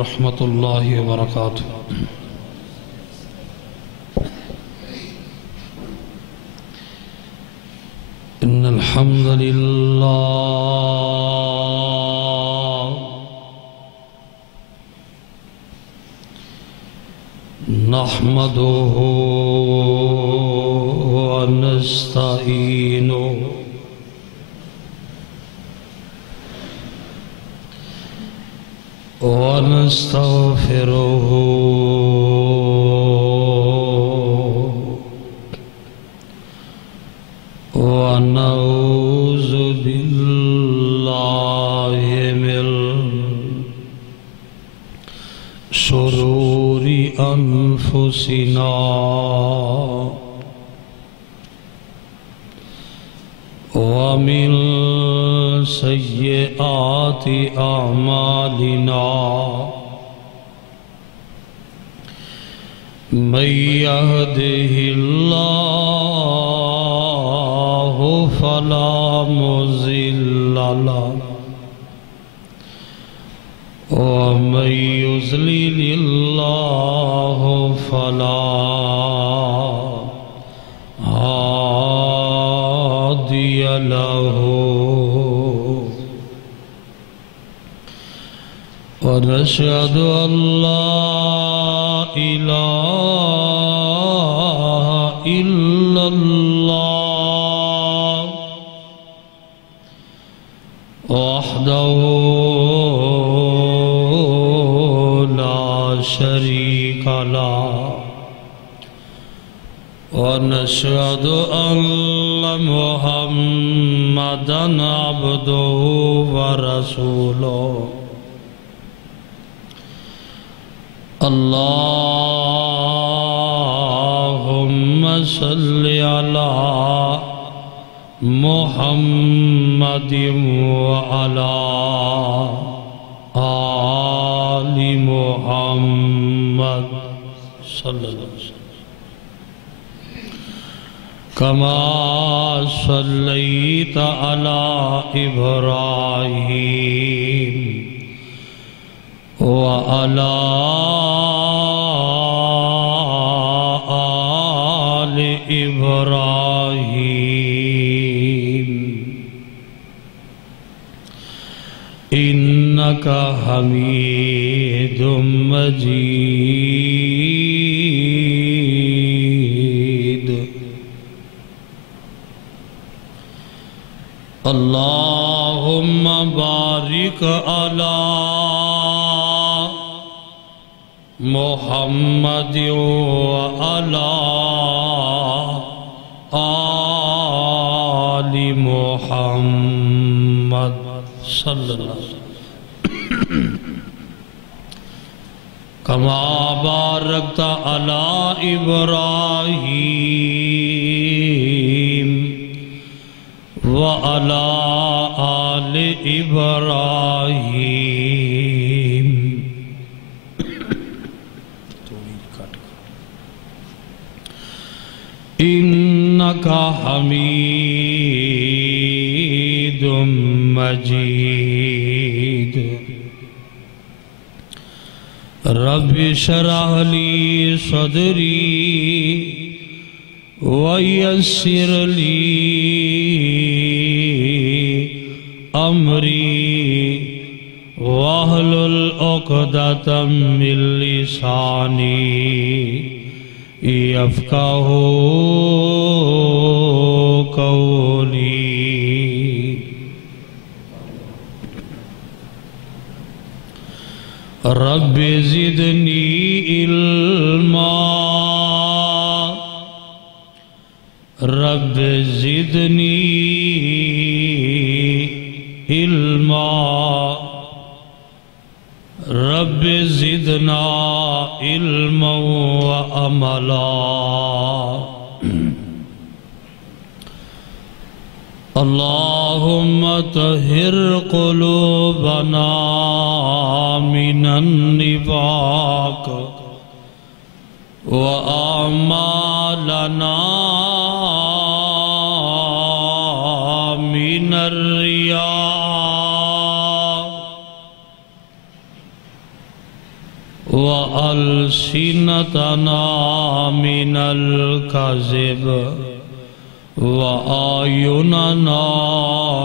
رحمۃ اللہ وبرکاتہ۔ ان الحمد للہ نحمده ونستعینه ونستغفره ونعوذ بالله من شرور أنفسنا ومن سيئات أعمالنا من يهده الله فلا مضل له ومن يضلل الله فلا هادي له ونشهد أن لا إله إلا الله وحده لا شريك له ونشهد أن محمدًا عبده ورسوله اللهم صل على محمد وعلى آل محمد صلی اللہ علیہ وسلم كما صليت على إبراهيم وعلى آل إبراهيم إنك حميد مجيد اللهم بارك على محمد وعلى آل محمد صلی اللہ علیہ وسلم كما باركت على إبراهيم وعلى آل إبراهيم إنك حميد مجيد رب اشرح لي صدري ويسر لي أمري واحلل عقدة من لساني يفقهوا قولي رب زدني علما رب زدني علما رب زدنا علما وعملا اللهم طهر قلوبنا من النفاق وأعمالنا من الرياء وألسنتنا من الكذب وأعيننا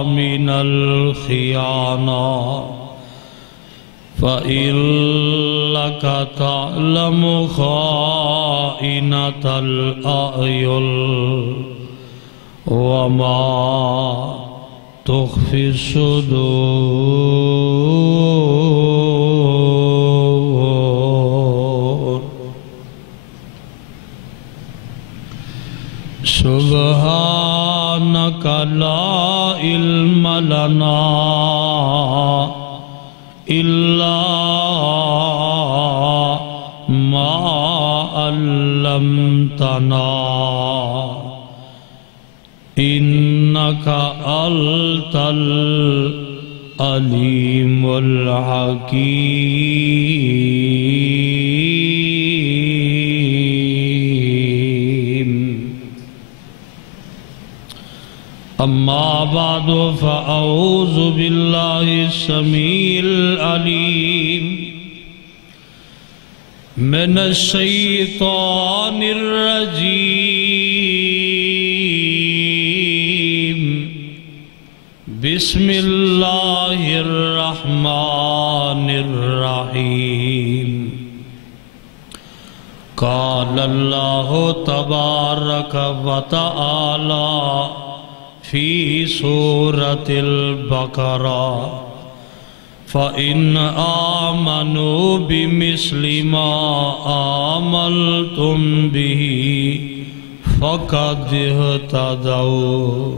من الخيانة فإنك تعلم خائنة الأعين وما تخفي الصدور سبحانك لا علم لنا إلا ما علمتنا إنك أنت العليم الحكيم أما بعد فأعوذ بالله السميع العليم من الشيطان الرجيم بسم الله الرحمن الرحيم قال الله تبارك وتعالى في سورة البقرة فإن آمنوا بمثل ما آمنتم به فقد اهتدوا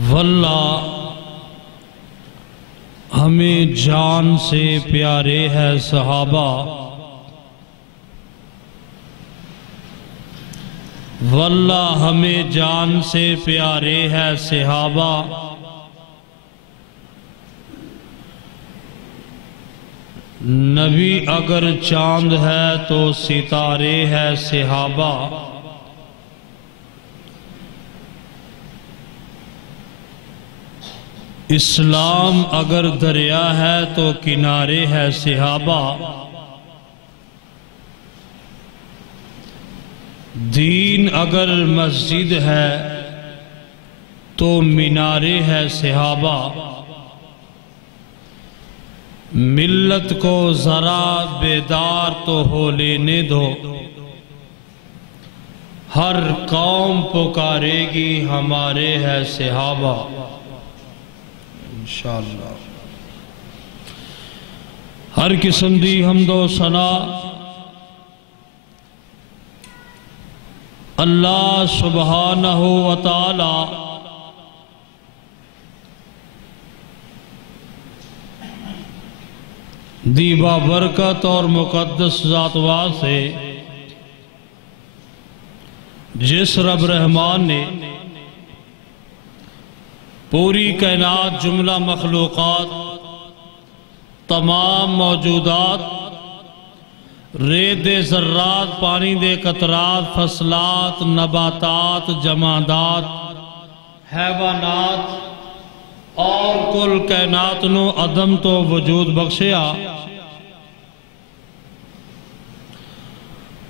واللہ ہمیں جان سے پیارے ہے صحابہ واللہ ہمیں جان سے پیارے ہے صحابہ نبی اگر چاند ہے تو ستارے ہے صحابہ اسلام اگر دریا ہے تو کنارے ہے صحابہ دین اگر مسجد ہے تو مینارے ہے صحابہ ملت کو ذرا بیدار تو ہو لینے دو ہر قوم پکارے گی ہمارے ہے صحابہ انشاءاللہ ہر قسم دی حمد و ثنا اللہ سبحانہ و تعالی دی بابرکت اور مقدس ذات واسطے جس رب رحمان نے پوری کائنات جملہ مخلوقات تمام موجودات ریت دے ذرات پانی دے قطرات فصلات نباتات جمادات حیوانات اور کل کائنات نو عدم تو وجود بخشیا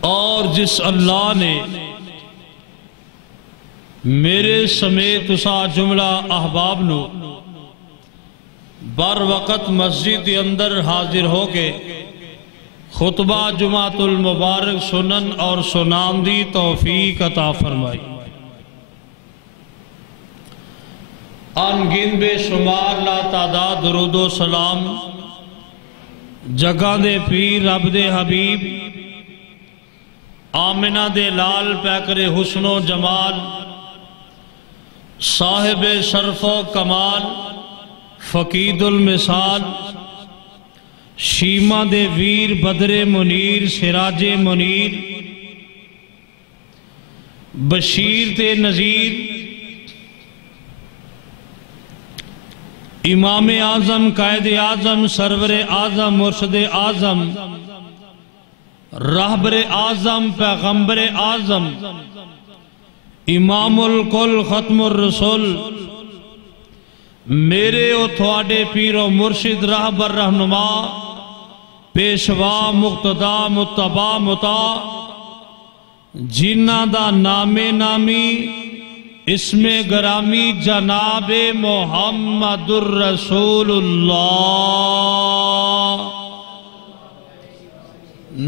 اور جس اللہ نے میرے سمیت اسا جملہ احباب نو بر وقت مسجد کے اندر حاضر ہو کے خطبہ جمعۃ المبارک سنن اور سنان دی توفیق عطا فرمائی ان گن بے شمار لا تعداد درود و سلام جگہ دے پیر رب دے حبیب آمنہ دے لال پیکر حسن و جمال صاحب شرف و کمال فقید المثال شیمہ دے ویر بدر منیر سراج منیر بشیر تے نذیر امام اعظم قائد اعظم سرور اعظم مرشد اعظم رہبر اعظم پیغمبر اعظم امام الکل ختم الرسول میرے او تھوڑے پیرو مرشد راہبر رہنما پیشوا مقتدا متبع مطاع جنہ دا نام نامی اسم گرامی جناب محمد الرسول اللہ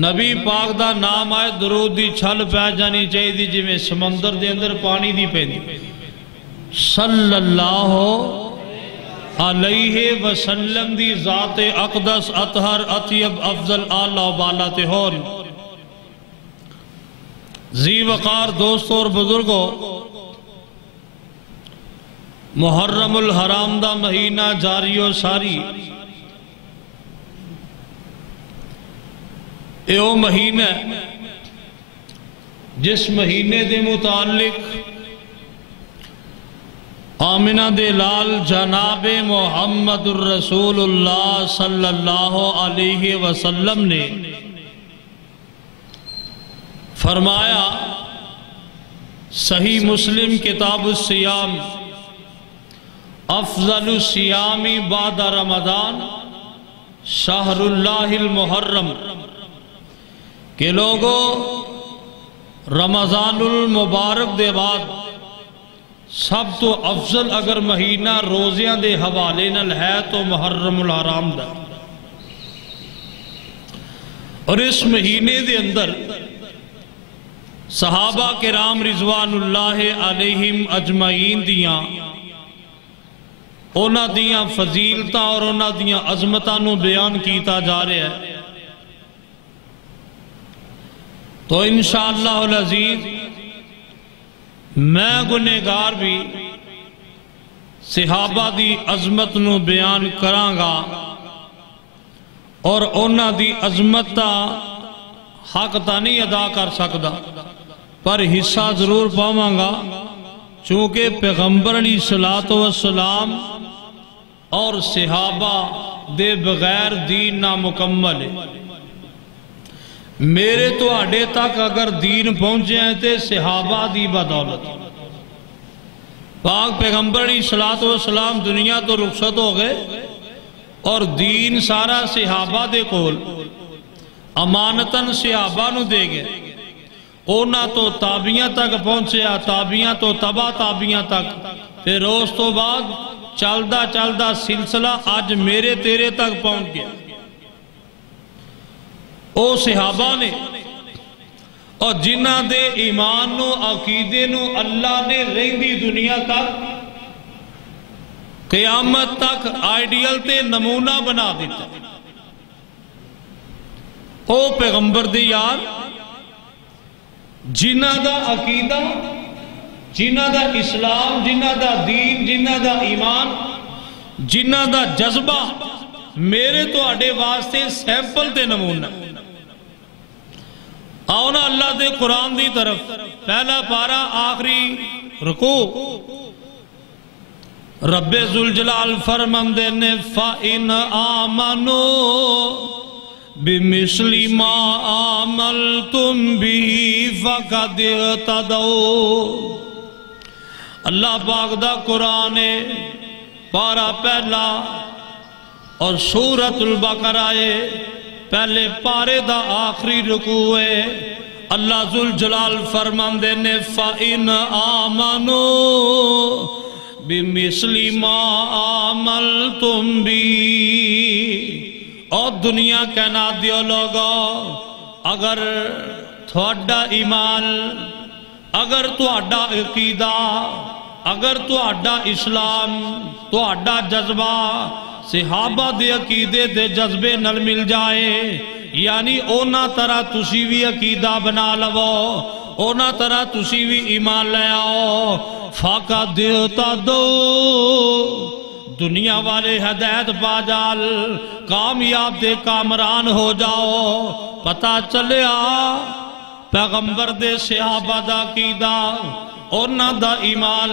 نبی پاک دا نام آئے درود دی چھل پہ جانی چاہی دی جی میں سمندر دے اندر پانی دی پہ دی صلی اللہ علیہ وسلم دی ذات اقدس اطہر اطیب افضل آلہ و بالا تے ہون ذی وقار دوستوں اور بزرگوں محرم الحرام دا مہینہ جاری و ساری ایو مہینہ جس مہینے دے متعلق آمنہ دے لال جناب محمد الرسول اللہ صلی اللہ علیہ وسلم نے فرمایا صحیح مسلم کتاب الصیام افضل الصیام بعد رمضان شہر اللہ المحرم کہ لوگوں رمضان المبارک دے بعد سب تو افضل اگر مہینہ روزیاں دے حوالے نال ہے تو محرم الحرام دا اور اس مہینے دے اندر صحابہ کرام رضوان اللہ علیہم اجمعین دیاں اونا دیاں فضیلتہ اور اونا دیاں عظمتانوں بیان کیتا جا رہے ہیں تو انشاءاللہ العزیز میں گنہگار بھی صحابہ دی عظمت نو بیان کرانگا اور اونا دی عظمت تا حق تا نہیں ادا کر سکتا پر حصہ ضرور پاوانگا چونکہ پیغمبر علیہ السلام اور صحابہ دے بغیر دین نامکمل ہے میرے تو آڈے تک اگر دین پہنچے ہیں تے صحابہ دی بدولت پاک پیغمبر علیہ السلام دنیا تو رخصت ہو گئے اور دین سارا صحابہ دے کول امانتاً صحابہ نو دے گئے اونا تو تابعیاں تک پہنچے تابعیاں تو تبا تابعیاں تک پھر روز تو بعد چلدہ چلدہ سلسلہ آج میرے تیرے تک پہنچ گیا او صحابہ نے اور جنہ دے ایمان نو عقیدے نو اللہ نے رہندی دنیا تک قیامت تک آئیڈیل تے نمونہ بنا دیتا او پیغمبر دے یار جنہ دا عقیدہ جنہ دا اسلام جنہ دا دین جنہ دا ایمان جنہ دا جذبہ میرے تو اڈے واسطے سیمپل تے نمونہ آؤنا اللہ دے قرآن دی طرف پہلا پارا آخری رکوع رب ذوالجلال فرماندے نے فَإِنْ آمَنُوا بِمِثْلِ مَا آمَنْتُمْ بِهِ فَقَدْ اهْتَدَوْا اللہ پاک دا قرآن پارا پہلا اور سورۃ البقرہ پہلے پارے دا آخری رکوع ہے اللہ ذوالجلال فرماندے نے فَإِنْ آمَنُوا بِمِثْلِ مَا آمَنْتُمْ بِهِ اور دنیا کہنا دیو لوگو اگر تھوڑا ایمان اگر تھوڑا عقیدہ اگر تھوڑا اسلام تھوڑا جذبہ صحابہ دے عقیدے دے جذبے نل مل جائے یعنی اونا طرح تسی بھی عقیدہ بنا لو اونا طرح تسی بھی ایمان لے آؤ فاقہ دیتا دو دنیا والے ہدایت پا جال کامیاب دے کامران ہو جاؤ پتہ چلے پیغمبر دے صحابہ دا عقیدہ اونا دا ایمان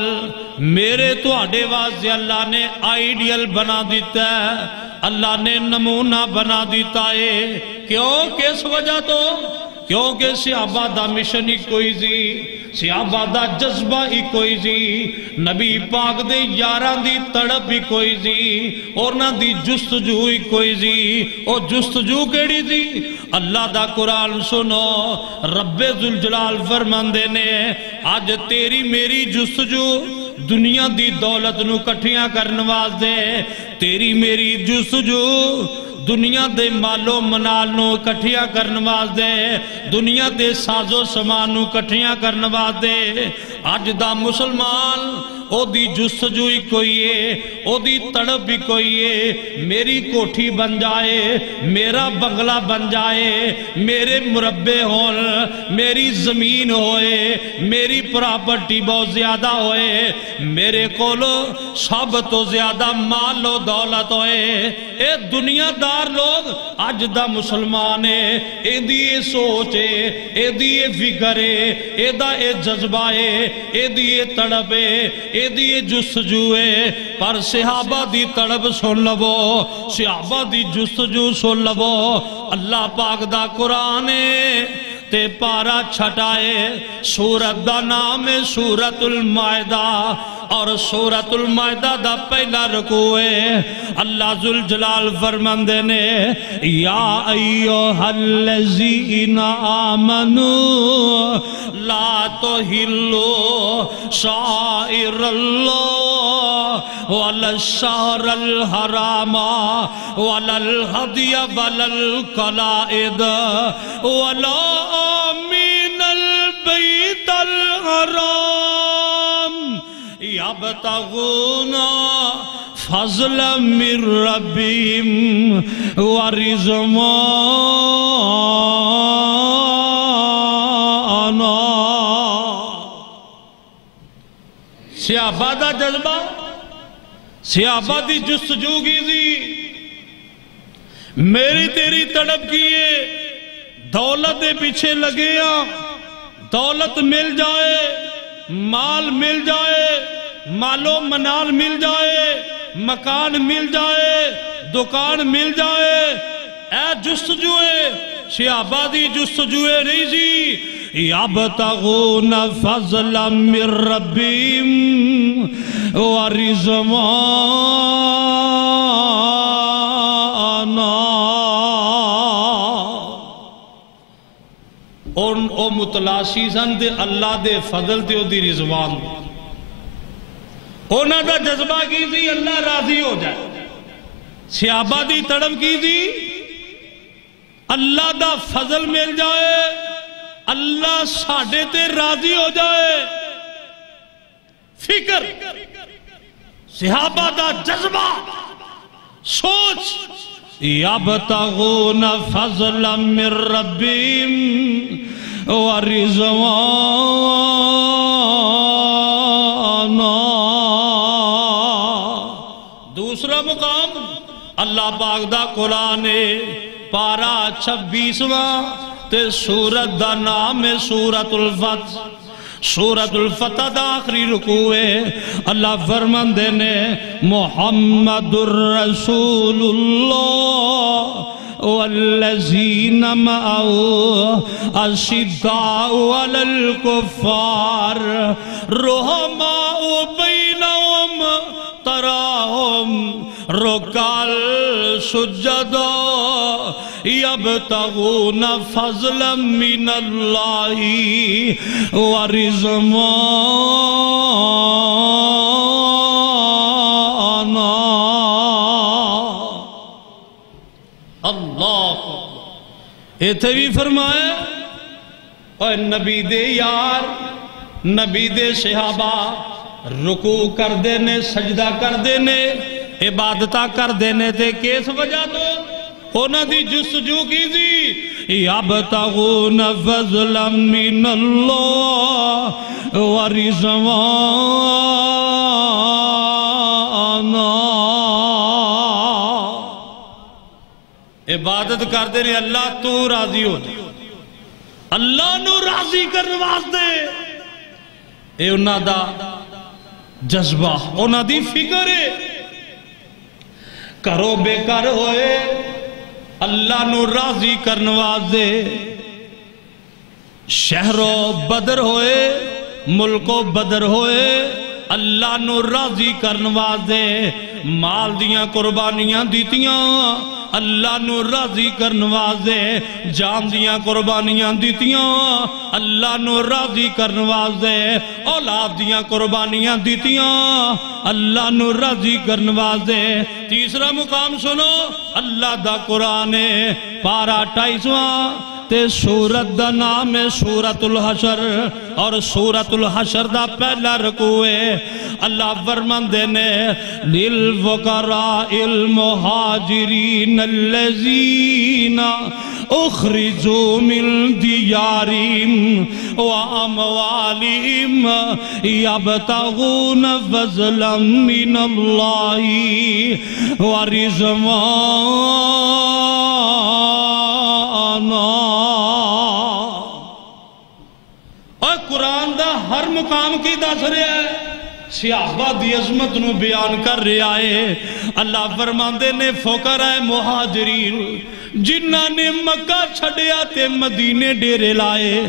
میرے تو آڈے واضح اللہ نے آئیڈیل بنا دیتا ہے اللہ نے نمونہ بنا دیتا ہے کیوں کس وجہ تو کیونکہ صحابہ دا مشن ہی کوئی زی صحابہ دا جذبہ ہی کوئی سی، نبی پاک دے یاران دی تڑپ ہی کوئی سی، اور نہ دی جستجو ہی کوئی سی۔ او جستجو کیڑی سی؟ اللہ دا قرآن سنو، رب ذوالجلال فرماندے نے آج تیری میری جستجو دنیا دی دولت نو کٹھیاں کرن واسطے، تیری میری جستجو دنیا دے مالو منال نو کٹھیاں کرن واسطے، دنیا دے سازو سامان نو کٹھیاں کرن واسطے، اج دا مسلمان او دی جستجو ہی کوئی ہے، او دی تڑپ بھی کوئی ہے، میری کوٹھی بن جائے، میرا بنگلہ بن جائے، میرے مربع ہون، میری زمین ہوئے، میری پراپرٹی بہت زیادہ ہوئے، میرے کولو سب تو زیادہ مال و دولت ہوئے۔ اے دنیا دار لوگ اج دا مسلمان ہے، اے دی سوچ ہے، اے دی فکر ہے، اے دا اے جذبہ ہے، اے دی تڑپ ہے، اے دی جستجو ہے۔ پر صحابہ دی تڑپ سن لبو، صحابہ دی جستجو سن لبو۔ اللہ پاک دا قرآن ہے تے پارا چھٹائے، سورت دا نام ہے سورت المائدہ، اور سورت المائدہ دا پہلا رکوع ہے۔ اللہ ذوالجلال فرماندے نے یا ایھا الذین آمنوا لا تحلوا شعائر اللہ ولا الشہر الحرام ولا الہدی ولا القلائد ولا آمین البیت الحرام یبتغون فضلا من ربهم ورضوانا۔ صحابہ دا جذبہ، صحابہ دی جستجو کی تھی، میری تیری تڑپ کیے، دولت دے پیچھے لگے دولت مل جائے، مال مل جائے، مالو منال مل جائے، مکان مل جائے، دکان مل جائے، اے جستجوئے صحابہ دی جستجوئے نہیں سی۔ یبتغون فضلا من ربهم ورضوانا۔ او متلاشی سن دے اللہ دے فضل تے او دی رضوان، اونا دا جذبہ کی تھی اللہ راضی ہو جائے۔ صحابہ دی تڑپ کی تھی اللہ دا فضل مل جائے، اللہ ساڑھے تے راضی ہو جائے۔ فکر، صحابہ دا جذبہ، سوچ، یبتغون فضلا من ربهم ورضوانا۔ دوسرا مقام اللہ پاک دا قرآن پارا 26واں تے سورت دا نام ہے سورت الفتح۔ سورت الفتح دا آخری رکوع ہے۔ اللہ فرماندے نے محمد الرسول اللہ والذین معه اشداء علی الکفار رحماء بینہم تراہم رکعا سجدا یبتغون فضلا من اللہ ورضوانا۔ اللہ ایتھے بھی فرمائے اور نبی دے یار، نبی دے صحابہ رکوع کر دینے، سجدہ کر دینے، عبادتہ کر دینے تے کیس وجہ تو ہونا دی جستجو کی تھی۔ یبتغون فضلا من اللہ ورضوانا۔ عبادت کر دینے اللہ تو راضی ہو جائے، اللہ نو راضی کرنے واسطے اے انہاں دا جذبہ، انہاں دی فکر ہے۔ کرو بے کر ہوئے اللہ نو راضی کرنے واسطے، شہر و بدر ہوئے ملکو بدر ہوئے اللہ نو راضی کرن واسطے مال دیاں قربانیاں دیتیاں اللہ نو راضی کرن واسطے جان دیاں قربانیاں دیتیاں اللہ نو راضی کرن واسطے اولاد دیاں قربانیاں دیتیاں اللہ نو راضی کرن واسطے تیسرا مقام سنو اللہ دا قرآن پارا 28واں تے سورت دا نام ہے سورت الحشر اور سورت الحشر دا پہلا رکوع ہے اللہ فرماندے نے للفقراء المہاجرین الذین اخرجوا من دیارہم واموالہم یبتغون فضلا من اللہ ورضوانا اور قرآن دا ہر مقام کی دس رہا ہے صحابہ دی عظمت نو بیان کر رہا ہے اللہ فرماندے نے فقراء مہاجرین جنہاں نے مکہ چھڑیا تے مدینے ڈیرے لائے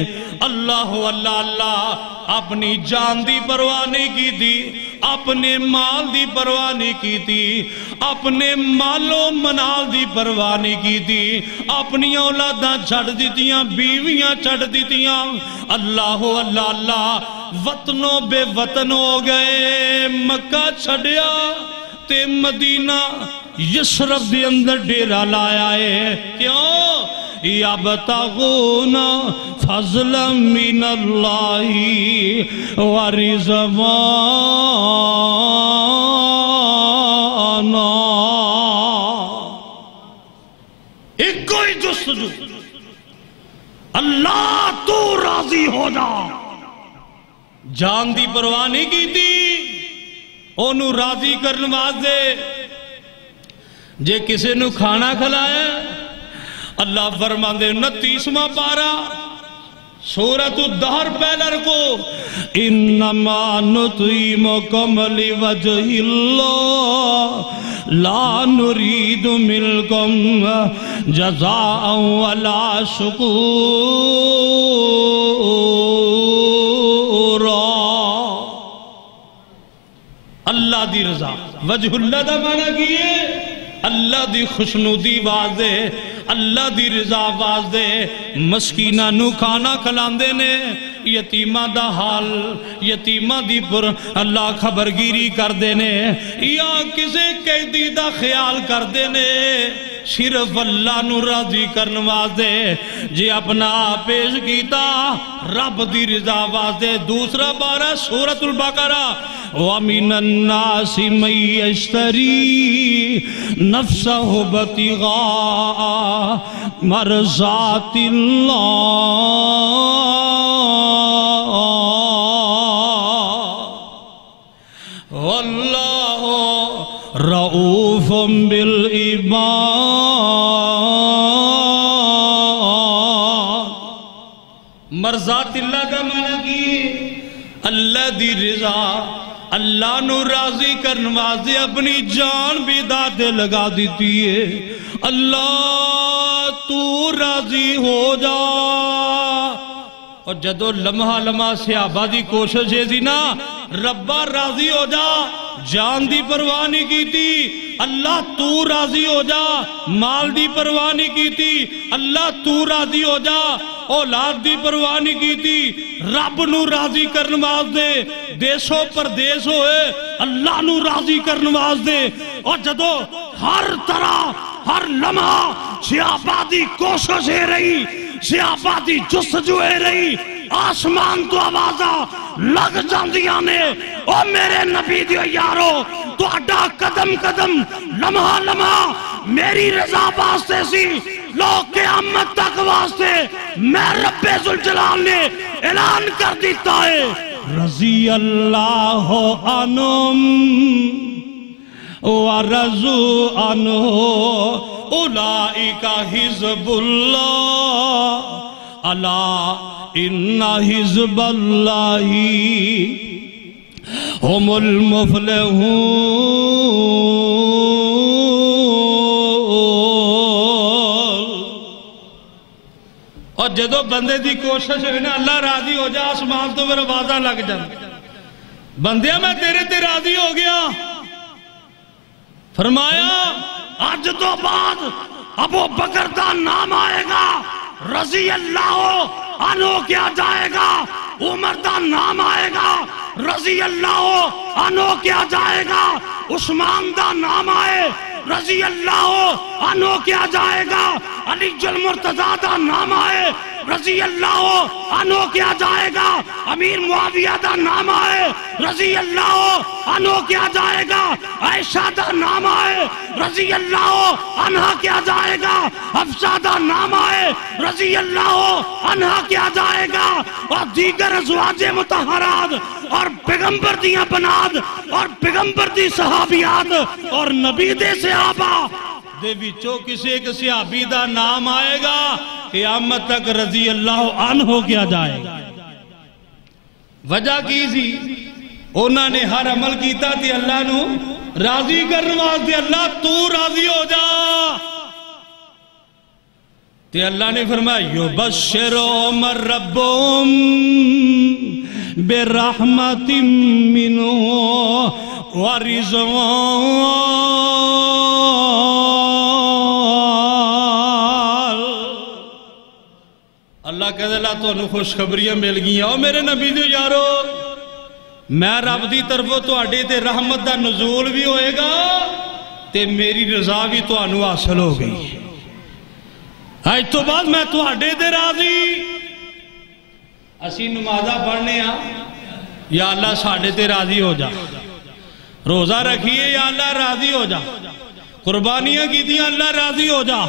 اللہ اللہ اللہ اپنی جان دی پرواہ نہیں کی تھی اپنے مال دی پرواہ نہیں کی تھی اپنے مال و منال دی پرواہ نہیں کی تھی اپنی اولاداں چھڑ دیتیاں بیویاں چھڑ دیتیاں اللہ اللہ اللہ وطنوں بے وطن ہو گئے مکہ چھڑیا تے مدینہ یسرف دے اندر ڈیرہ لایا ہے کیوں یبتغون فضلا من اللہ ورضوانا ایک کوئی جستجو اللہ تو راضی ہو جا جان دی پرواہ نہیں کی تھی انہوں راضی کرنے واسطے جے کسے نو کھانا کھلایا اللہ فرماندے 29واں پارا سورۃ الدہر پہلا رکو انما نطعمکم لوجہ اللہ لا نرید منکم جزاء ولا شکورا اللہ دی رضا وجہ اللہ دا معنی کیے اللہ دی خوشنودی واضح اللہ دی رضا واضح مسکینہ نو کھانا کھلاندے نے یتیمہ دا حال یتیمہ دی پر اللہ خبرگیری کر دینے یا کسے قیدی دا خیال کر دینے صرف اللہ نو راضی کرن واسطے جی اپنا پیش کیتا رب دی رضا واسطے دوسرا پارا سورۃ البقرہ وَمِنَ النَّاسِ مَن يَشْتَرِي نَفْسَهُ ابْتِغَاءَ مَرْضَاتِ اللَّهِ وَاللَّهُ رَؤُوفٌ بِالْعِبَادِ مرضات اللہ کا معنی کی اللہ دی رضا اللہ نو راضی کرنے واسطے اپنی جان بھی دادے لگا دیتی ہے اللہ تو راضی ہو جا اور جدو لمحہ لمحہ صحابہ دی کوشش ہے دی نا ربا راضی ہو جا جان دی پرواہ نہیں کی تھی اللہ تو راضی ہو جا مال دی پرواہ نہیں کی تھی اللہ تو راضی ہو جا اولاد دی پرواہ نہیں کی تھی رب نو راضی کرن واسطے دیسو پردیس ہوئے اللہ نو راضی کرن واسطے اور جدو ہر طرح ہر لمحہ صحابہ دی کوشش ہے رہی صحابہ دی جستجو ہے رہی آسمان تو آوازہ لگ جاندیاں نے او میرے نبی دیو یارو تو اڈا قدم قدم لمحہ لمحہ میری رضا واسطے سی لوگ قیامت تک واسطے میں رب ذوالجلال نے اعلان کر دیتا ہے رضی اللہ عنہم ورضوا عنہ اولئک حزب اللہ الا ان حزب اللہ هم المفلحون اور جدو بندے دی کوشش ہوئی نا اللہ راضی ہو جا آسمان تو میرا وعدہ لگ جا بندیا میں تیرے تے راضی ہو گیا فرمایا آج تو بعد ابو بکر دا نام آئے گا رضی اللہ عنہ کیا جائے گا عمر دا نام آئے گا رضی اللہ عنہ کیا جائے گا عثمان دا نام آئے رضی اللہ عنہ کیا جائے گا علی المرتضیٰ دا نام آئے رضی اللہ عنہ کیا جائے گا امیر معاویہ دا نام آئے رضی اللہ عنہ کیا جائے گا عائشہ دا نام آئے رضی اللہ عنہ کیا جائے گا حفصہ دا نام آئے رضی اللہ عنہ کیا جائے گا اور دیگر ازواج مطہرات اور پیغمبر دیاں بنات اور پیغمبر دی صحابیات اور نبی دے صحابہ دے وچوں کسی ایک صحابی دا نام آئے گا قیامت تک رضی اللہ عنہ کیا جائے گا وجہ کی سی انہوں نے ہر عمل کیتا تھی اللہ نو راضی کرنے واسطے اللہ تو راضی ہو جا تے اللہ نے فرمایا یبشرہم ربہم برحمت منہ ورضوان اللہ کہتے اللہ تو انہوں خوشخبریاں مل گئی ہیں میرے نبی جو یارو میں رب دی طرفوں تو آڑے تے رحمت دا نزول بھی ہوئے گا تے میری رضا بھی تو انہوں حاصل ہو گئی آج تو بعد میں تو آڑے تے راضی اسی نمازہ پڑھنے ہاں یا اللہ ساڑھے تے راضی ہو جا روزہ رکھیے یا اللہ راضی ہو جا قربانیاں کی دیا اللہ راضی ہو جا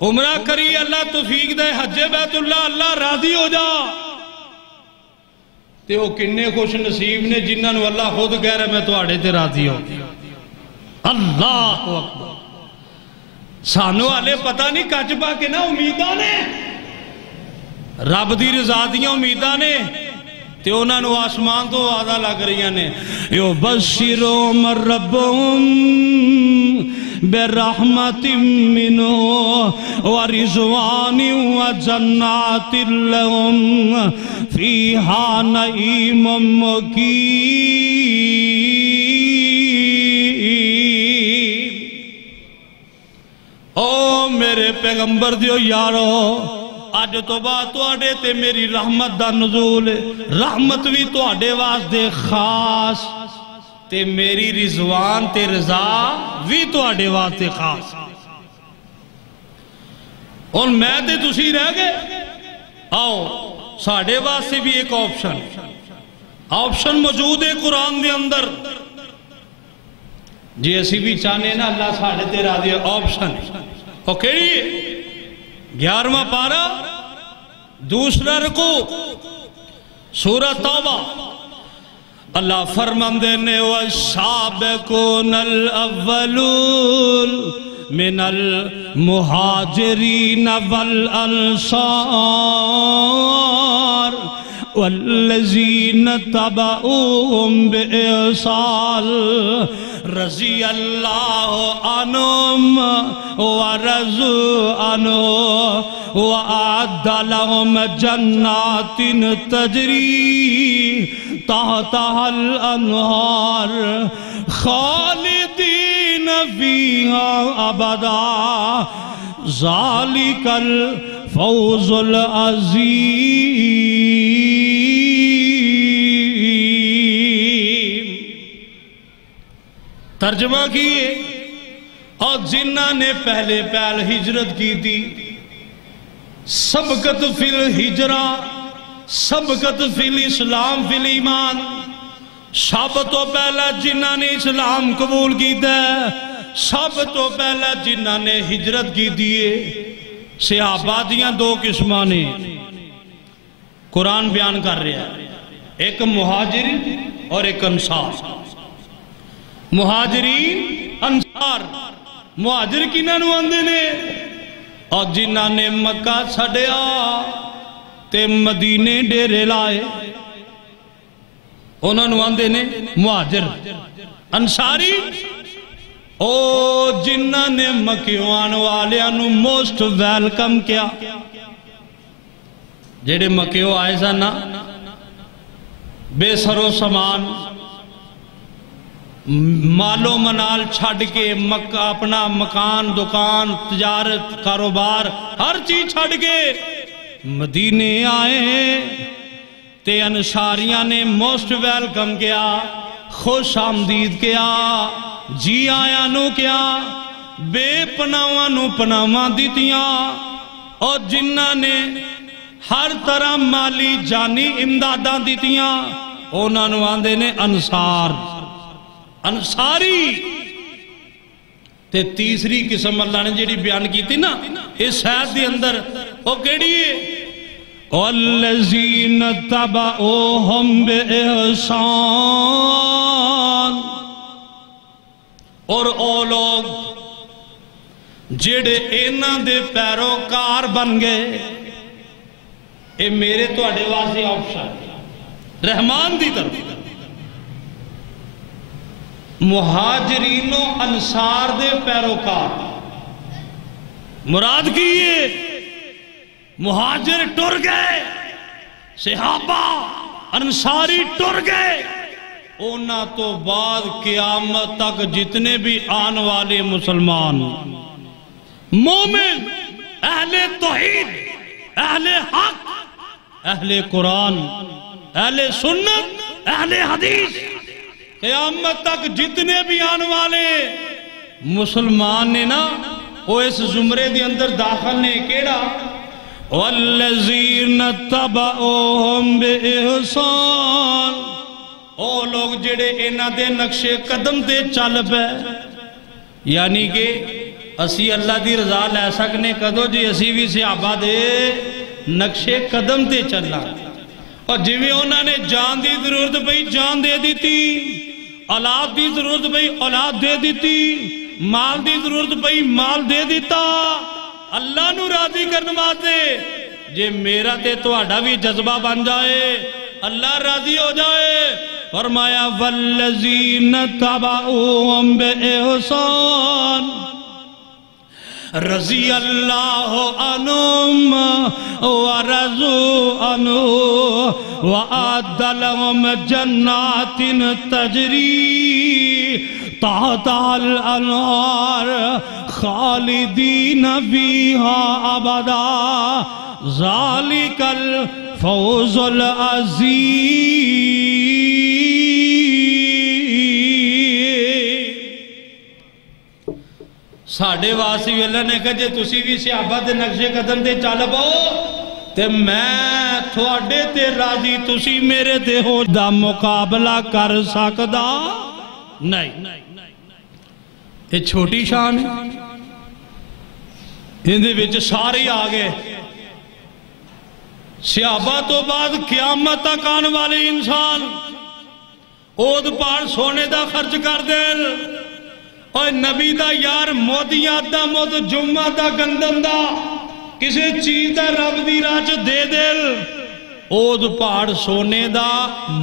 عمرہ کری اللہ توفیق دے حج بیت اللہ راضی ہو جا تے وہ کنے خوش نصیب نے جنہاں نو اللہ خود کہہ رہے میں تو آڑے تے راضی ہو اللہ اکبر سانو آلے پتہ نہیں کچھ پا کے نا امیدہ نے رب دی رضا دیاں امیدہ نے تے انہاں نو آسمان تو وعدہ لگ رہی نے یبشرہم ربہم برحمت منہ ورضوان وجنات لہم فیہا نعیم مقیم او میرے پیغمبر دیو یارو آج تو بعد تو آڑے تے میری رحمت دا نزول رحمت بھی تو آڑے واسدے خاص تے میری رضوان تے رضا بھی تو آڑے واسدے خاص اور میں تے تسی رہ گئے آؤ ساڑے واسدے بھی ایک آپشن موجود ہے قرآن دے اندر جی اسی بھی چاہنے نا اللہ ساڑے تے راضی ہے آپشن اور کیڑی ہے 11واں پارہ دوسرا رکو سورہ توبہ اللہ فرماندے نے والسابقون الاولون من المہاجرین والانصار والذین تبعوهم بإحسان رضی اللہ عنہم ورضوا عنہ وأعد لهم جنات تجری تحتها الأنهار خالدین فیہا ابدا ذالک الفوز العظیم ترجمہ کیے اور جنہ نے پہلے ہجرت کی تھی سبقت فی الہجرہ سبقت فی الاسلام فی الایمان سب تو پہلا جنہ نے اسلام قبول کی ہے سب تو پہلا جنہ نے ہجرت کی دیئے صحابہ دیاں دو قسمہ نے قرآن بیان کر رہا ہے ایک مہاجرین اور ایک انصار مہاجرین انصار مہاجر کنہ نو اندے نے اور جنہ نے مکہ چھڑیا تے مدینے ڈیرے لائے انہوں نے اندے نے مہاجر انصاری او جنہ نے مکیوان والیاں نو موسٹ ویلکم کیا جڑے مکیو آئے سن نا بے سرو سامان مالو منال چھڑ کے اپنا مکان دکان تجارت کاروبار ہر چیز چھڑ کے مدینے آئے تے انصاریاں نے موسٹ ویلکم کیا، خوش آمدید کیا، جی آیا نو کیا، بے پناواں نو پناواں دیتیاں، اور جنہ نے ہر طرح مالی جانی امداداں دیتیاں انہاں نو آندے نے انصار انصاری۔ تے تیسری قسم اللہ نے جیڑی بیان کی تھی نا اس آیت دے اندر وہ کیڑی ہے؟ وَالَّذِينَ اتَّبَعُوهُمْ بِإِحْسَانٍ، اور او لوگ جڑے انہاں دے پیروکار بن گئے۔ اے میرے تو اڈے واسطے آپشن رحمان دی طرف مہاجرین و انصار دے پیروکار مراد کیے مہاجر ٹر گئے، صحابہ انصاری ٹر گئے، اونا تو بعد قیامت تک جتنے بھی آن والے مسلمان مومن اہل توحید اہل حق اہل قرآن اہل سنت اہل حدیث قیامت تک جتنے بھی آن والے مسلمان نے نا وہ اس زمرے دے اندر داخل نے کیڑا؟ وَالَّذِينَ اتَّبَعُوهُمْ بِإِحْسَانٍ، او لوگ جڑے انہاں دے نقش قدم تے چل پے، یعنی کہ اسی اللہ دی رضا لے سکنے کدو جی اسی بھی صحابہ دے نقش قدم تے چلنا، اور جویں انہاں نے جان دی ضرورت پئی جان دے دیتی، اولاد دی ضرورت پئی اولاد دے دیتی، مال دی ضرورت پئی مال دے دیتا، اللہ نو راضی کرنے واسطے جے میرا تے تہاڈا بھی جذبہ بن جائے اللہ راضی ہو جائے۔ فرمایا وَالَّذِينَ اتَّبَعُوهُمْ بِإِحْسَانٍ رضی اللہ عنہم ورضوا عنہ وأعد لهم جنات تجری تحت الانہار خالدین فیہا ابدا ذالک الفوز العظیم۔ ساڑھے واسی ویلہ نے کہا جے تسی بھی صحابہ دے نقش قدم دے چل پاؤ تے میں تھوڑے تے راضی تسی میرے تے ہو دا مقابلہ کر سکدا نہیں۔ یہ چھوٹی شان ہے، اندھے وچ سارے آگئے، صحابہ تو بعد قیامت تک آن والے انسان اود پار سونے دا خرچ کر دل، اور نبی دا یار مودیاں دا مود جمعہ دا گندم دا کسی چیز دا رب دی راج دے دل، اود پہاڑ سونے دا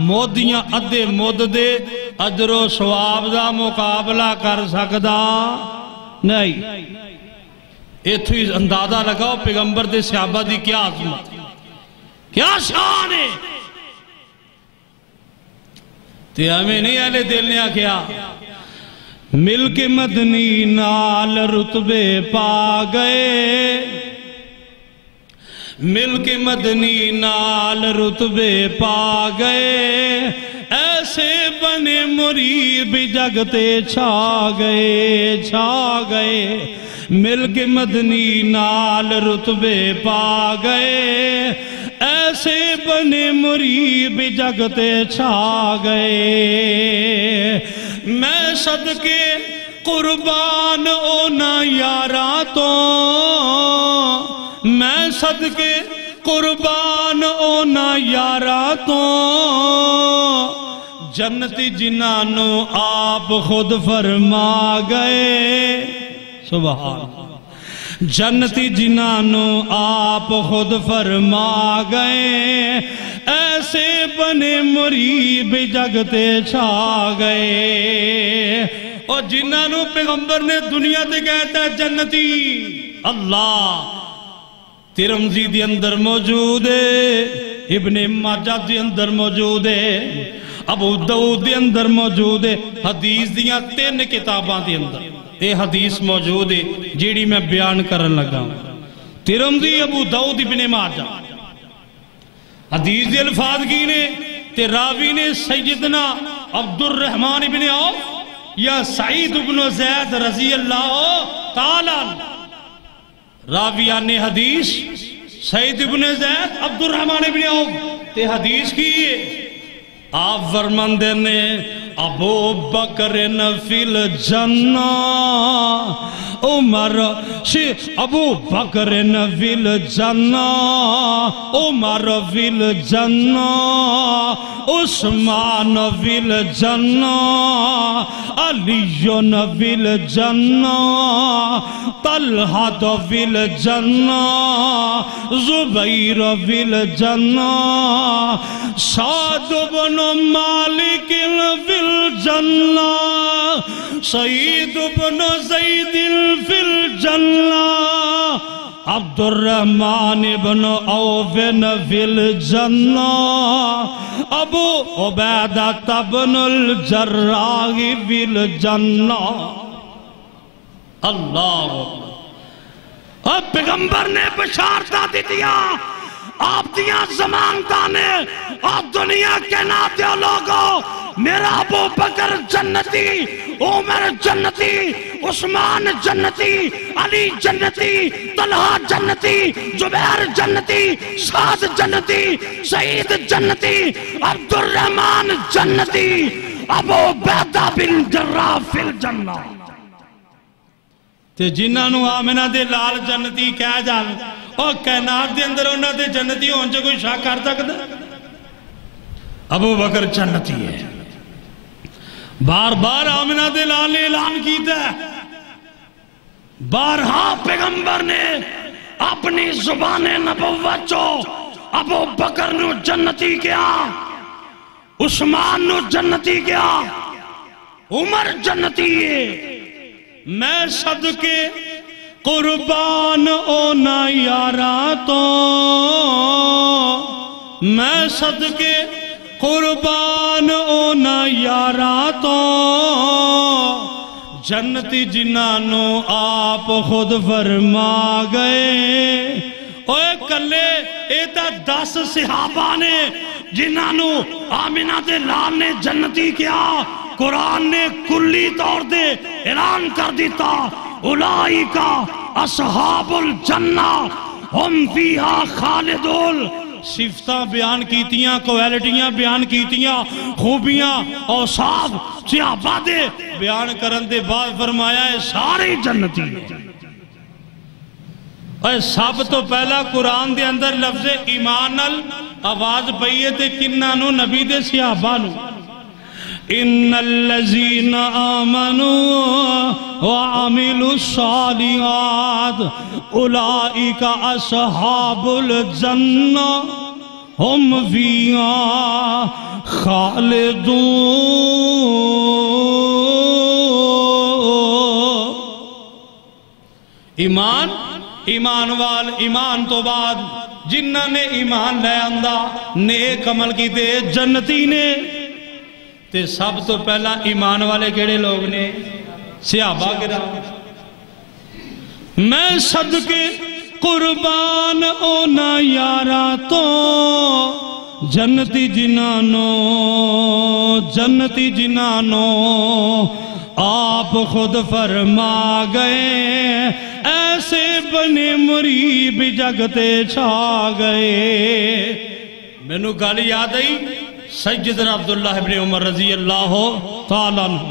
مودیاں ادھے مود دے اجر و ثواب دا مقابلہ کر سکدا نہیں۔ ایتھو ہی اندازہ لگاؤ پیغمبر دے صحابہ دی کیا عظمت کیا شان ہے۔ تے ہمیں نہیں اہل دل نے کیا مل کے مدنی نال رتبے پا گئے، مل کے مدنی نال رتبے پا گئے، ایسے بنے مرید جگتے چھا گئے چھا گئے، مل کے مدنی نال رتبے پا گئے، ایسے بنے مرید جگتے چھا گئے۔ میں صدقے قربان اونا یاراں تو، میں صدقے قربان اونا یاراں تو، جنتی جنانو آپ خود فرما گئے، سبحان اللہ، جنتی جنانو آپ خود فرما گئے، ایسے بنے مریب جگتے چھا گئے۔ اور جنانو پیغمبر نے دنیا تے کہتا ہے جنتی اللہ ترمذی دے اندر موجود ہے، ابن ماجہ دے اندر موجود ہے، ابو داؤد دے اندر موجود ہے، حدیث دیاں 3 کتاباں دے اندر اے حدیث موجود ہے جیڑی میں بیان کرن لگا ہوں۔ ترمذی، ابو داؤد، ابن ماجہ، حدیث دے الفاظ کی نے تے راوی نے سیدنا عبد الرحمن ابن عوف یا سعید ابن زید رضی اللہ تعالیٰ، راویان حدیث سعید ابن زید عبد الرحمن ابن عوف تے حدیث کی ہے۔ آپ فرماندے نے ابو بکر فی الجنہ، عمر ابو بکر فی الجنہ، عمر فی الجنہ، عثمان فی الجنہ، علی فی الجنہ، طلحہ فی الجنہ، زبیر فی الجنہ، سعد بن مالک فی الجنہ، سعید بن زید فی الجنہ، عبد الرحمن بن عوف فی الجنہ، ابو عبیدہ بن الجراح فی الجنہ۔ اللہ اب پیغمبر نے بشارتہ دی دیا، آپ دیا زمان دانے اور دنیا کے ناتے لوگوں، میرا ابو بکر جنتی، عمر جنتی، عثمان جنتی، علی جنتی، طلحہ جنتی، زبیر جنتی، سعد جنتی، سعید جنتی، عبد الرحمن جنتی، ابو عبیدہ بن جراح فی الجنہ۔ تے جنہاں نو آمنہ دے لال جنتی کہہ جان اور کائنات دے اندر انہاں دے جنتی ہون جو کوئی شاہ کر سکتا؟ ابو بکر جنتی ہے، بار بار آمنہ دے لال نے اعلان کیتا ہے، بارہا پیغمبر نے اپنی زبان نبوت چو ابو بکر نو جنتی کیا، عثمان نو جنتی کیا، عمر جنتی ہے۔ میں صدقے قربان اونا یارا تو، میں صدقے قربان اونا یارا تو، جنتی جنانو آپ خود فرما گئے۔ اوے کلے ایتا 10 صحابہ نے جنانو آمنہ دے لال نے جنتی کیا، قرآن نے کلی طور دے اعلان کر دیتا، اولائکا اصحاب الجنہ ہم فیہا خالدون۔ صفتاں بیان کیتیاں، کوالٹیاں بیان کیتیاں، خوبیاں اوصاف صحابہ دے بیان کرن دے بعد فرمایا ہے سارے جنتی۔ اور سب تو پہلا قرآن دے اندر لفظ ایمان آواز پئیے تے کنانو نبی دے صحابہ نو، ان الذین آمنوا وعملوا الصالحات اولئک اصحاب الجنہ ہم فیہا خالدون۔ ایمان وال ایمان تو بعد جنہ نے ایمان لے آندہ نیک عمل کی تے جنتی نے، تے سب تو پہلا ایمان والے کیڑے لوگ نے؟ صحابہ کرام۔ میں صدقے قربان اونا یارا تو، جنتی جنانو، جنتی جنانو آپ خود فرما گئے، ایسے بنے مریب جگتے چھا گئے۔ میں نو گالی یاد آئی سیدنا عبداللہ ابن عمر رضی اللہ تعالیٰ عنہ،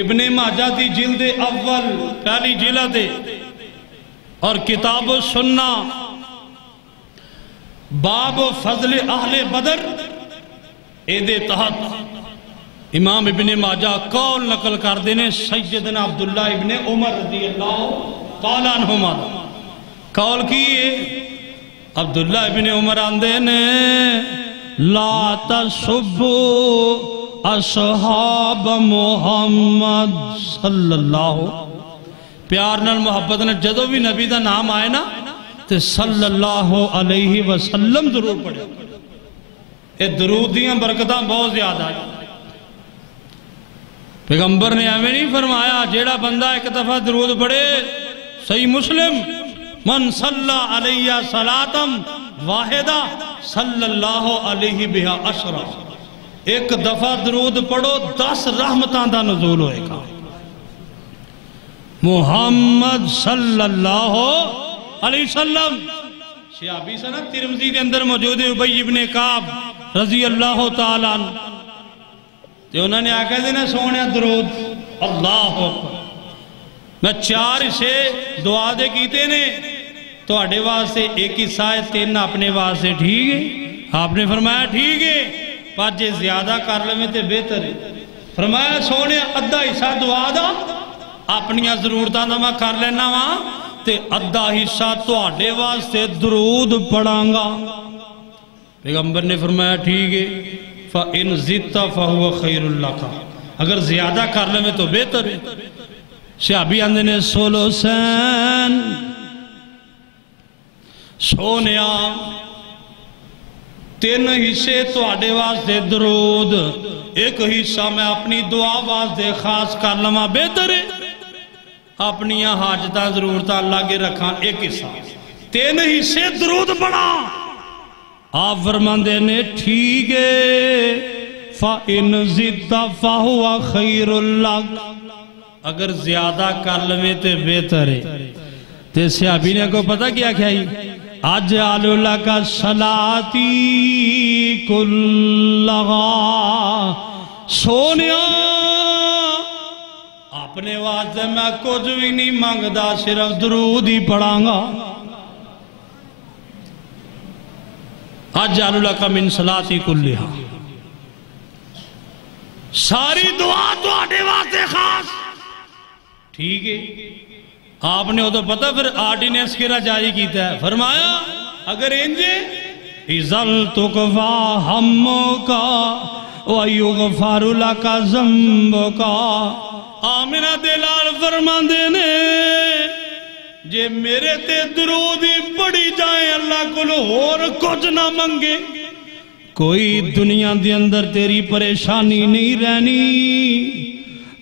ابن ماجہ دی جلد اول پہلی جلد اور کتاب السنہ باب فضل اہل بدر، ایدے تحت امام ابن ماجہ قول نقل کر دینے سیدنا عبداللہ ابن عمر رضی اللہ تعالیٰ عنہما قول کیے۔ عبداللہ ابن عمر آندے نے لا تسبو اصحاب محمد صلی اللہ، پیار نال محبت نے جدو بھی نبی دا نام آئے نا تے صلی اللہ علیہ وسلم درود پڑھے. یہ درود دیاں برکتاں بہت زیادہ ہیں. پیغمبر نے ایویں نہیں فرمایا جیڑا بندہ ایک دفعہ درود پڑھے. صحیح مسلم من صلی علیہ صلاتم واحدہ صلی اللہ علیہ بہا عشرہ. ایک دفعہ درود پڑھو 10 رحمتان دا نزول ہوئے گا. محمد صلی اللہ علیہ وسلم. صحابی سنت ترمذی کے اندر موجود ہے ابی ابن کعب رضی اللہ تعالیٰ عنہ. تو انہوں نے آقا دینا سونے درود اللہ اکبر. میں 4 حصے دعا دے کیتے نے تو اڈے واسطے ایک حصہ ہے 3 اپنے واسطے. ٹھیک ہے آپ نے فرمایا ٹھیک ہے پر جے زیادہ کر لیں تے بہتر ہے. فرمایا سونے ادھا حصہ دعا دا اپنی ضرورتاں دا میں کر لینا وہاں تے ادھا حصہ تو اڈے واسطے درود پڑھاں گا. پیغمبر نے فرمایا ٹھیک ہے فَإِن زِدْتَ فَهُوَ خَيْرٌ لَكَ. اگر زیادہ کر لیں تو بہتر ہے. صحابی آندے نے سولوسین سونیا 3 حصے تو آڈے واسطے درود ایک حصہ میں اپنی دعا واسطے خاص کر لما بہتر ہے. اپنی حاجتاں ضرورتاں اللہ کے رکھاں ایک حصہ 3 حصے درود بڑھا. آپ فرماندے نے ٹھیک ہے فَإِن زِدْتَ فَهُوَ خَيْرٌ لَكَ. اگر زیادہ کر لیں تو بہتر ہے. تے صحابی نے کو پتہ کیا ہی اجعل لک صلاتی کلہا. سونیا اپنے واسطے میں کچھ بھی نہیں مانگدا صرف درود ہی پڑھاں گا. اجعل لک من صلاتی کلہا. ساری دعا تو آڈے واسطے خاص. ٹھیک ہے آپ نے وہ تو پتہ پھر آرڈیننس کیرا جاری کیتا ہے. فرمایا اگر انجے اِذَلْ تُقْفَى ہَمُّكَ وَيُغْفَرُ لَكَ ذَنْبُكَ. آمنہ دلال فرماندے نے جے میرے تے درود ہی پڑھی جائیں اللہ کو اور کچھ نہ منگے کوئی دنیا دے اندر تیری پریشانی نہیں رہنی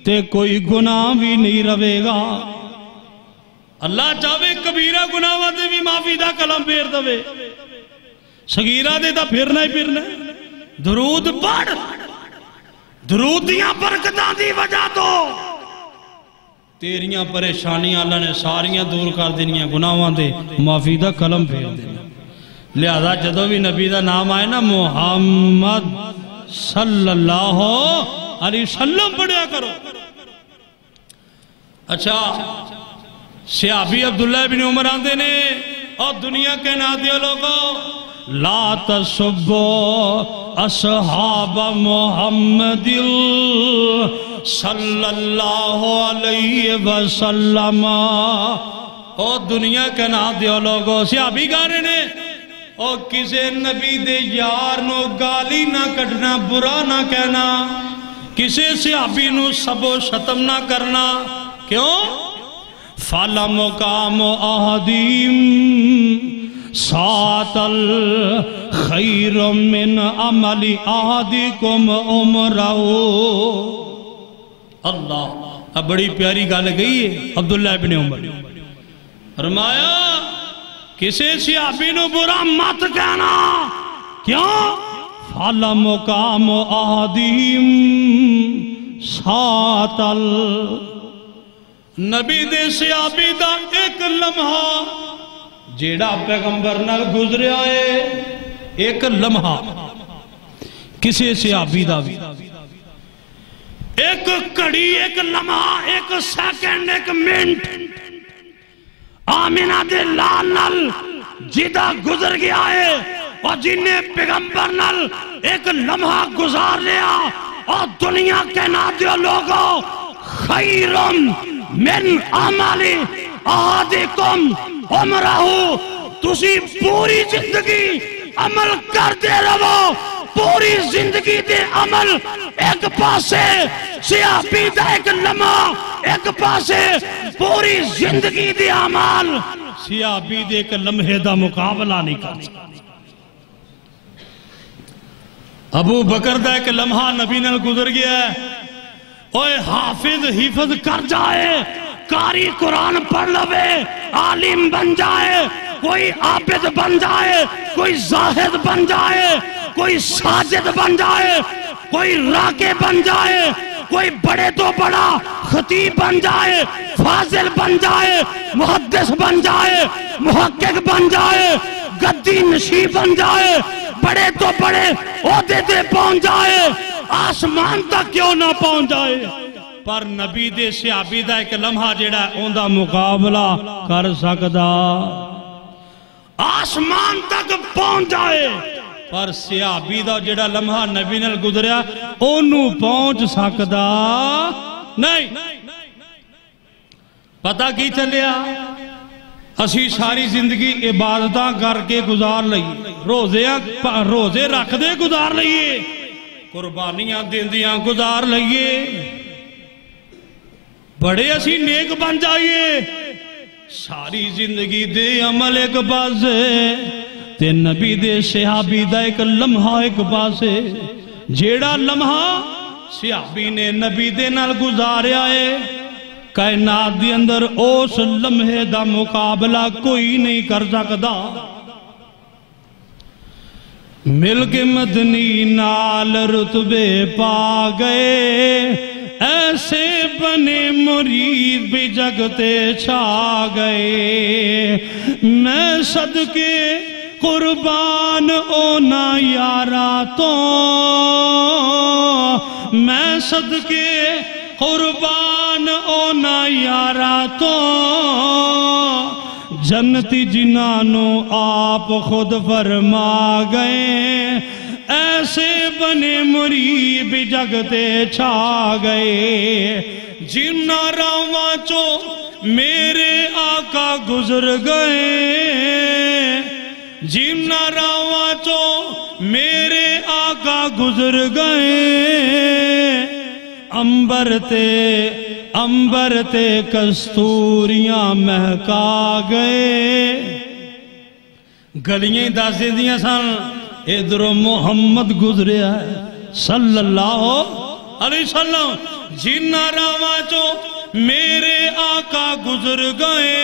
تے کوئی گناہ بھی نہیں روے گا. اللہ چاہے کبیرہ گناہ دے بھی معافی دا کلم پھیر دوے صغیرہ دے دا پھرنا ہی پھرنا. درود پڑھ درود دیاں برکتاں دی وجہ تو تیریاں پریشانیاں اللہ نے ساریاں دور کر دینیاں گناہاں دے معافی دا کلم پھیر دینا. لہذا جدو بھی نبی دا نام آئے نا محمد صلی اللہ علیہ وسلم پڑھیا کرو. اچھا صحابی عبداللہ بن عمر آندے نے اور دنیا کے نادیوں لوگوں لا تسبو اصحاب محمد صلی اللہ علیہ وسلم. اور دنیا کے نادیوں لوگوں صحابی گانے نے اور کسے نبی دے یار نو گالی نہ کٹنا برا نہ کہنا کسے صحابی نو سب و شتم نہ کرنا. کیوں؟ فَلَ مُقَامُ أَحَدِهِمْ سَاعَةَ الْخَيْرُ مِنْ عَمَلِ أَحَدِكُمْ عُمْرَهُ. اللہ اب بڑی پیاری گال گئی ہے عبداللہ بن عمر. فرمایا کسے صحابی نو برا مت کہنا. کیوں؟ فَلَ مُقَامُ أَحَدِهِمْ سَاعَةَ نبی دے صحابی دا ایک لمحہ جیڑا پیغمبر نال گزرے آئے ایک لمحہ کسی صحابی دا بھی ایک کڑی ایک لمحہ ایک سیکنڈ ایک منٹ آمینہ دے لال نال جیدہ گزر گیا ہے اور جنہیں پیغمبر نال ایک لمحہ گزار لیا اور دنیا کے نادیوں لوگوں خیرم من عملی آدھکم عمرہو. تسی پوری زندگی عمل کرتے رہو پوری زندگی دے عمل ایک پاسے، صحابی دا ایک لمحہ ایک پاسے، پوری زندگی دے عمل صحابی دے ایک لمحے دا مقابلہ نہیں کر سکتا۔ ابو بکر دا ایک لمحہ نبی نال گزر گیا ہے، اوہ حافظ حفظ کر جائے، قاری قرآن پڑھ لوے، عالم بن جائے، کوئی عابد بن جائے، کوئی زاہد بن جائے، کوئی ساجد بن جائے، کوئی راکع بن جائے، کوئی بڑے تو بڑا خطیب بن جائے، فاضل بن جائے، محدث بن جائے، محقق بن جائے، گدی نشی بن جائے، بڑے تو بڑے عہدے تے پہنچ جائے، آسمان تک کیوں نہ پہنچ جائے، پر نبی دے صحابی دا ایک لمحہ جڑا ہے اون دا مقابلہ کر سکدا، آسمان تک پہنچ جائے، پر صحابی دا جڑا لمحہ نبی نال گزریا اونوں پہنچ سکدا نہیں۔ پتہ کی چلیا، اسی ساری زندگی عبادتاں کر کے گزار لئیے، روزے رکھ دے گزار لئیے، قربانیاں دیندیاں گزار لئیے، بڑے اسی نیک بن جائیے، ساری زندگی دے عمل ایک پاسے تے نبی دے صحابی دا ایک لمحہ ایک پاسے، جیڑا لمحہ صحابی نے نبی دے نال گزاریا ہے، کائنات دی اندر اس لمحے دا مقابلہ کوئی نہیں کر سکدا۔ مل کے مدنی نال رتبے پا گئے، ایسے بنے مرید بھی جگتے چھا گئے، میں صدقے قربان اونا یارا تو، میں صدقے قربان اونا یارا تو، جنتی جنانو آپ خود فرما گئے، ایسے بنے مرید بھی جگتے چھا گئے، جن راواں چو میرے آقا گزر گئے، جن راواں چو میرے آقا گزر گئے، امبر تے کستوریاں مہکا گئے، گلیاں داسے دیاں سن، ادھر محمد گزریا ہے صلی اللہ علیہ وسلم، جن راواں چو میرے آقا گزر گئے،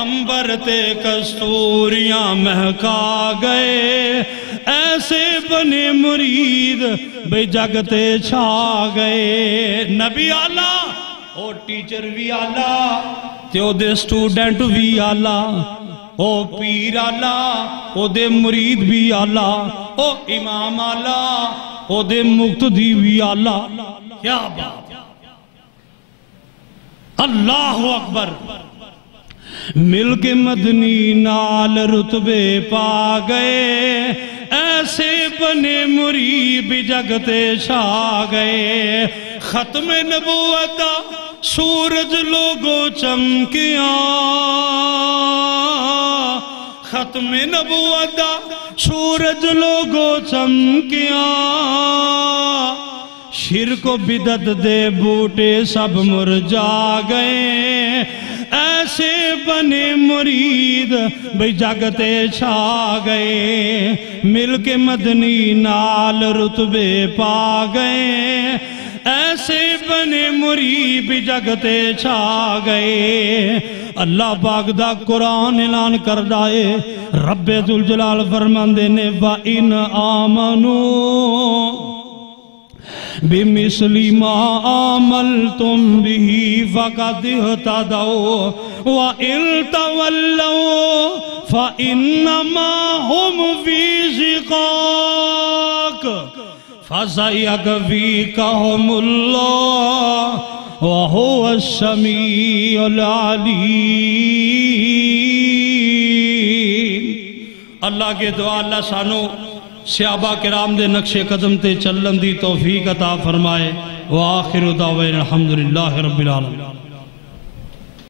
امبر تے کستوریاں مہکا گئے، ایسے بنے مرید بے جگتے چھا گئے، نبی آلہ او ٹیچر بھی آلہ تے او دے سٹوڈنٹ بھی آلہ، او پیر آلہ او دے مرید بھی آلہ، او امام آلہ او دے مقتدی بھی آلہ، کیا بات، اللہ اکبر۔ مل کے مدنی نال رتبے پا گئے، ایسے بنے مرید بھی جگتے چھا گئے، ختم نبوت دا سورج لوگو چمکیاں، ختم نبوت دا سورج لوگو چمکیاں، شرک و بدعت دے بوٹے سب مرجا گئے، ایسے بنے مرید بھئی جگتے چھا گئے، مل کے مدنی نال رتبے پا گئے، ایسے بنے مرید بھی جگتے چھا گئے۔ اللہ پاک دا قرآن اعلان کر دائے، رب ذوالجلال فرماندے نے وَإِنْ آمَنُوا بِمِثْلِ مَا آمَنْتُمْ بِهِ فَقَدِ اهْتَدَوْا وَإِنْ تَوَلَّوْا فَإِنَّمَا هُمْ فِي شِقَاقٍ فَسَيَكْفِيكَهُمُ اللَّهُ وَهُوَ السَّمِيعُ الْعَلِيمُ۔ اللہ کے دعا اللہ سانو صحابہ کرام دے نقش قدم تے چلن دی توفیق عطا فرمائے، وآخر دعوین الحمدللہ رب العالمین۔